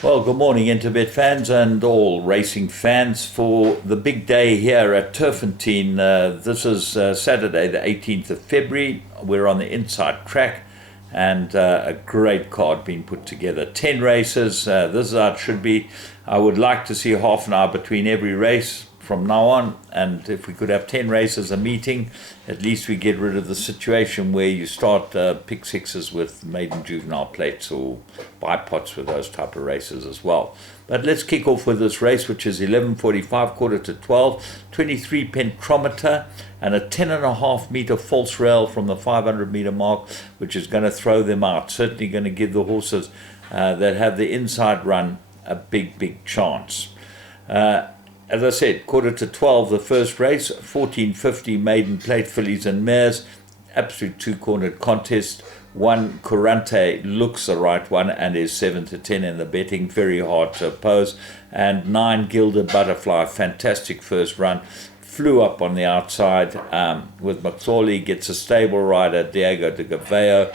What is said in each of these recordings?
Well, good morning, Interbet fans and all racing fans, for the big day here at Turffontein. This is Saturday, the 18th of February. We're on the inside track, and a great card being put together. 10 races. This is how it should be. I would like to see half an hour between every race from now on, and if we could have 10 races a meeting, at least we get rid of the situation where you start pick sixes with maiden juvenile plates or bipots with those type of races as well. But let's kick off with this race, which is 11:45, quarter to 12, 23 pentrometer, and a 10.5 meter false rail from the 500 meter mark, which is going to throw them out. Certainly going to give the horses that have the inside run a big chance. As I said, quarter to 12, the first race, 1450 maiden plate fillies and mares, absolute two-cornered contest. One Curante looks the right one and is 7-10 in the betting, very hard to oppose. And 9 Gilded Butterfly, fantastic first run, flew up on the outside with McSorley, gets a stable rider, Diego de Gaveo.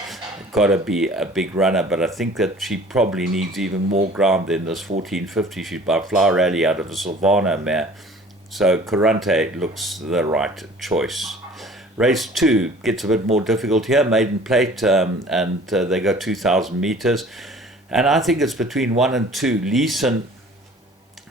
Got to be a big runner, but I think that she probably needs even more ground than this 1450. She's by Flower Rally out of a Silvano mare. So Curante looks the right choice. Race 2 gets a bit more difficult here, maiden plate, and they go 2,000 meters. And I think it's between 1 and 2. Leeson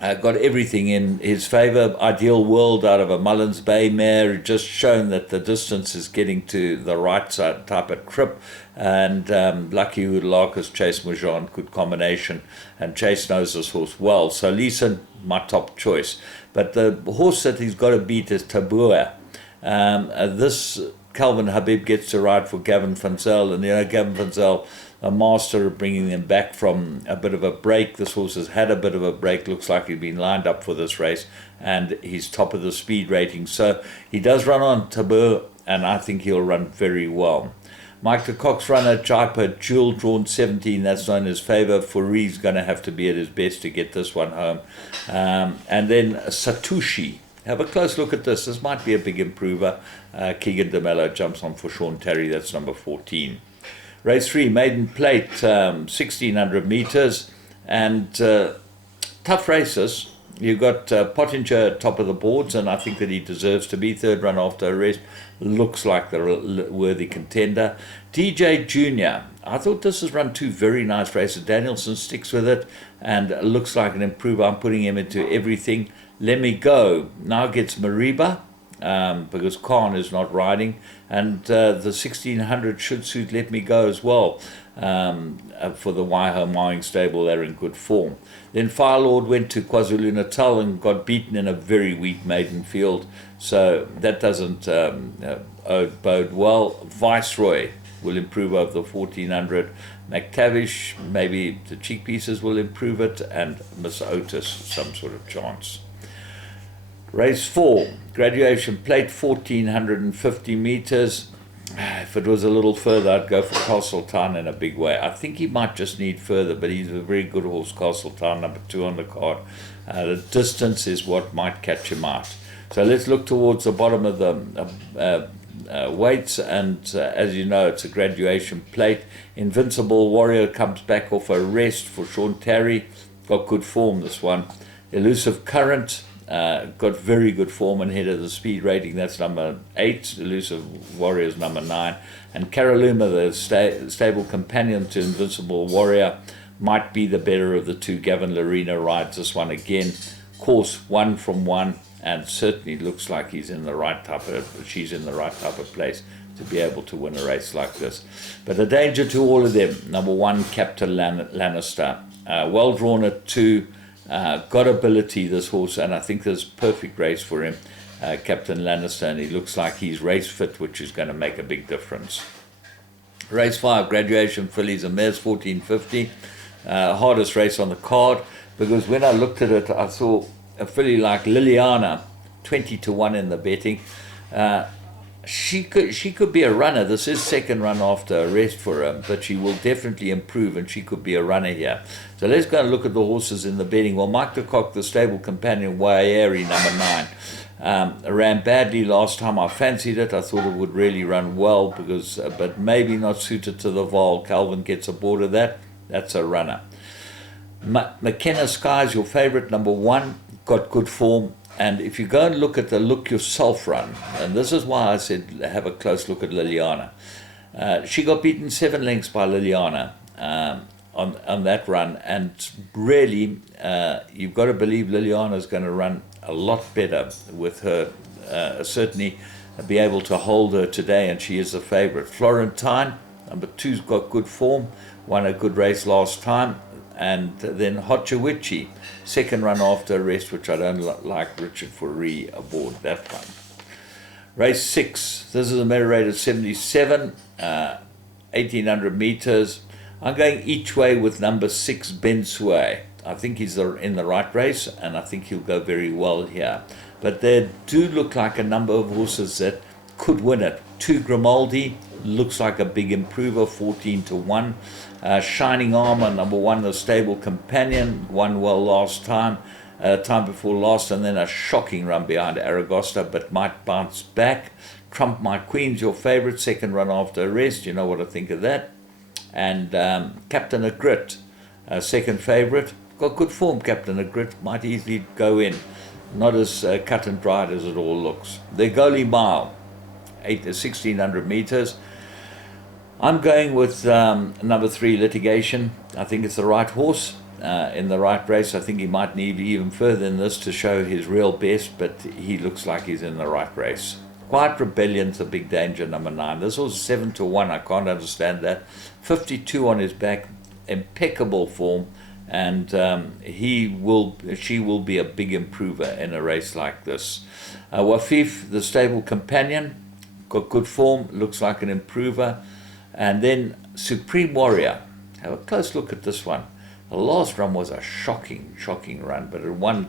got everything in his favour. Ideal World out of a Mullins Bay mare, just shown that the distance is getting to the right side type of trip. And Lucky Hoodlarkus, Chase Moujon, good combination. And Chase knows this horse well. So Leeson, my top choice. But the horse that he's got to beat is Tabua. This Calvin Habib gets to ride for Gavin van Zyl, and Gavin van Zyl, a master of bringing them back from a bit of a break. This horse has had a bit of a break, looks like he's been lined up for this race, and he's top of the speed rating. So he does run on Taboo, and I think he'll run very well. Mike the Cox runner, Jaipa, dual drawn 17, that's not in his favour. Foury's going to have to be at his best to get this one home. And then Satoshi. Have a close look at this. This might be a big improver. Keegan DeMello jumps on for Sean Terry. That's number 14. Race 3, maiden plate, 1,600 meters. And tough races. You've got Pottinger top of the boards, and I think that he deserves to be. Third run after arrest. Looks like the worthy contender. DJ Jr. I thought this has run two very nice races. Danielson sticks with it and looks like an improver. I'm putting him into everything. Let Me Go now gets Mariba because Khan is not riding, and the 1,600 should suit Let Me Go as well. For the Waiho Mowing stable, they're in good form. Then Fire Lord went to KwaZulu-Natal and got beaten in a very weak maiden field, so that doesn't bode well. Viceroy will improve over the 1,400. McTavish, maybe the cheek pieces will improve it, and Miss Otis, some sort of chance. Race 4, graduation plate, 1,450 meters. If it was a little further, I'd go for Castletown in a big way. I think he might just need further, but he's a very good horse, Castletown, number 2 on the card. The distance is what might catch him out. So let's look towards the bottom of the weights, and as you know, it's a graduation plate. Invincible Warrior comes back off a rest for Sean Terry. Got good form, this one. Elusive Current. Got very good form and head of the speed rating. That's number 8. Elusive Warriors number 9. And Caroluma, the stable companion to Invincible Warrior, might be the better of the two. Gavin Larena rides this one again. Course 1 from 1, and certainly looks like she's in the right type of place to be able to win a race like this. But the danger to all of them. Number 1, Captain Lannister. Well drawn at 2. Got ability, this horse, and I think there's a perfect race for him, Captain Lannister, and he looks like he's race fit, which is going to make a big difference. Race 5, graduation fillies and mares, 1,450. Hardest race on the card, because when I looked at it, I saw a filly like Liliana, 20-1 in the betting. She could be a runner. This is second run after a rest for her, but she will definitely improve, and she could be a runner here. So let's go and look at the horses in the betting. Well, Mike de Kock, the stable companion, Waieri, number 9, ran badly last time. I fancied it. I thought it would really run well, but maybe not suited to the Vol. Calvin gets aboard of that. That's a runner. McKenna Sky is your favourite, number 1, got good form. And if you go and look at the Look Yourself run, and this is why I said have a close look at Liliana. She got beaten 7 lengths by Liliana on that run, and really you've got to believe Liliana is going to run a lot better with her, certainly be able to hold her today, and she is the favourite. Turffontein, number 2's got good form, won a good race last time. And then Hochawichi, second run after a rest, which I don't like Richard Fourie aboard that one. Race 6, this is a merit rate of 77, 1800 meters. I'm going each way with number 6, Ben Sway. I think he's in the right race, and I think he'll go very well here. But there do look like a number of horses that could win it. 2 Grimaldi looks like a big improver, 14-1. Shining Armor, number 1, the Stable Companion, won well last time, time before last, and then a shocking run behind Aragosta, but might bounce back. Trump My Queen's your favourite, second run after a rest. You know what I think of that. And Captain Agrit, second favourite, got good form. Captain Agrit might easily go in, not as cut and dried as it all looks. The Goli Mile, 1600 meters. I'm going with number 3, Litigation. I think it's the right horse in the right race. I think he might need even further than this to show his real best, but he looks like he's in the right race. Quiet Rebellion's a big danger, number 9. This was 7-1. I can't understand that. 52 on his back, impeccable form, and she will be a big improver in a race like this. Wafif, the Stable Companion, got good form, looks like an improver. And then Supreme Warrior, have a close look at this one. The last run was a shocking run, but it won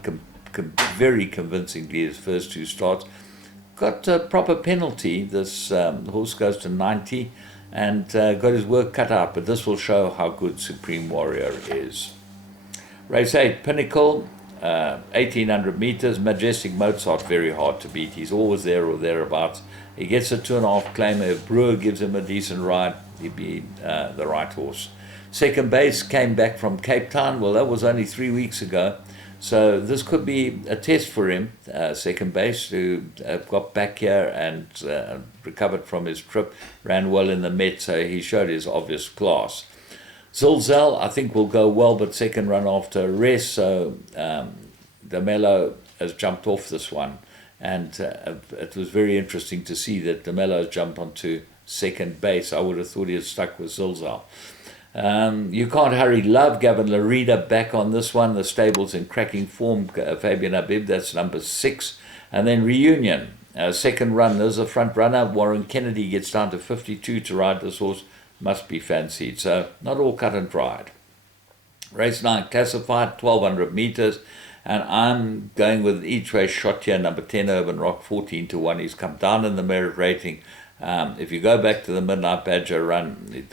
very convincingly his first 2 starts. Got a proper penalty. This horse goes to 90 and got his work cut out, but this will show how good Supreme Warrior is. Race 8, Pinnacle, 1800 meters. Majestic Mozart, very hard to beat. He's always there or thereabouts. He gets a 2.5 claimer. If Brewer gives him a decent ride, he'd be the right horse. Second base came back from Cape Town. Well, that was only 3 weeks ago. So this could be a test for him, second base, who got back here and recovered from his trip, ran well in the Met, so he showed his obvious class. Zilzal, I think, will go well, but second run after a rest, so DeMello has jumped off this one. And it was very interesting to see that DeMello jumped onto second base. I would have thought he had stuck with Zilzal. You Can't Hurry Love, Gavin Larida back on this one. The stable's in cracking form. Fabian Habib, that's number 6. And then Reunion, second run. There's a front runner. Warren Kennedy gets down to 52 to ride this horse. Must be fancied. So not all cut and dried. Race 9, Classified, 1200 meters. And I'm going with each way shot here, number 10, Urban Rock, 14-1. He's come down in the merit rating. If you go back to the Midnight Badger run, it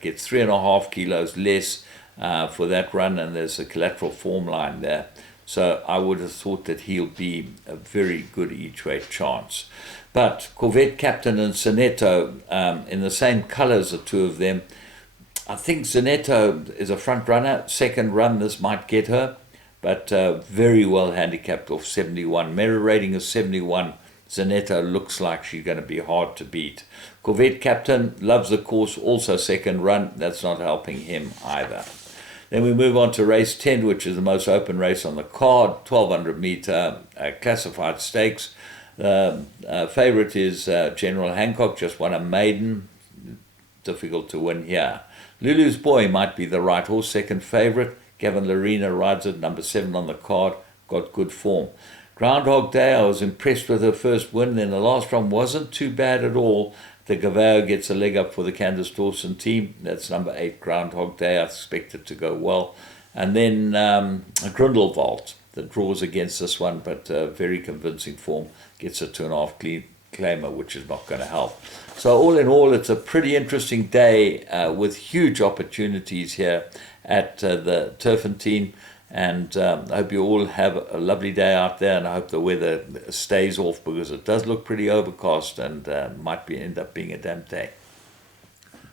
gets 3.5 kilos less for that run, and there's a collateral form line there. So I would have thought that he'll be a very good each way chance. But Corvette Captain and Zanetto, in the same colours, the two of them, I think Zanetto is a front runner. Second run, this might get her. But very well handicapped off 71. Merit rating of 71. Zanetto looks like she's going to be hard to beat. Corvette Captain loves the course, also second run. That's not helping him either. Then we move on to race 10, which is the most open race on the card. 1200 meter classified stakes. Favourite is General Hancock, just won a maiden. Difficult to win here. Lulu's Boy might be the right horse, second favourite. Gavin Larina rides it, number 7 on the card, got good form. Groundhog Day, I was impressed with her first win, then the last run wasn't too bad at all. The Gavao gets a leg up for the Candace Dawson team. That's number 8, Groundhog Day. I expect it to go well. And then a Grindelwald that draws against this one, but very convincing form. Gets a 2.5 claimer, which is not going to help. So all in all, it's a pretty interesting day with huge opportunities here at the Turffontein. And I hope you all have a lovely day out there, and I hope the weather stays off, because it does look pretty overcast and might end up being a damp day.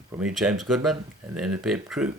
From me, James Goodman, and the NPEP crew.